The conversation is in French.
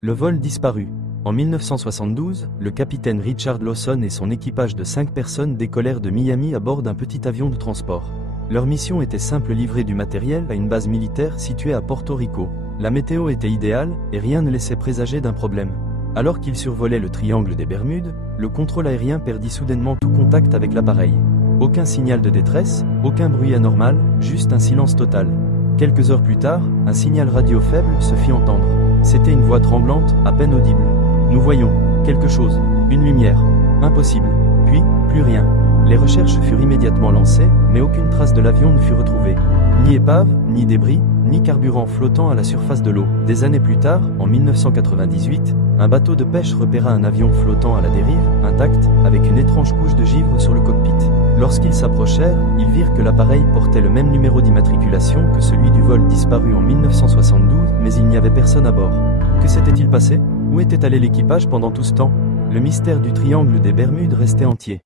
Le vol disparu. En 1972, le capitaine Richard Lawson et son équipage de 5 personnes décollèrent de Miami à bord d'un petit avion de transport. Leur mission était simple: livrer du matériel à une base militaire située à Porto Rico. La météo était idéale et rien ne laissait présager d'un problème. Alors qu'ils survolaient le triangle des Bermudes, le contrôle aérien perdit soudainement tout contact avec l'appareil. Aucun signal de détresse, aucun bruit anormal, juste un silence total. Quelques heures plus tard, un signal radio faible se fit entendre. C'était une voix tremblante, à peine audible. « Nous voyons quelque chose, une lumière. Impossible. » Puis, plus rien. Les recherches furent immédiatement lancées, mais aucune trace de l'avion ne fut retrouvée. Ni épave, ni débris, ni carburant flottant à la surface de l'eau. Des années plus tard, en 1998, un bateau de pêche repéra un avion flottant à la dérive, intact, avec une étrange couche de givre sur le cockpit. Lorsqu'ils s'approchèrent, ils virent que l'appareil portait le même numéro d'immatriculation que celui du vol disparu en 1972, mais il n'y avait personne à bord. Que s'était-il passé? Où était allé l'équipage pendant tout ce temps? Le mystère du triangle des Bermudes restait entier.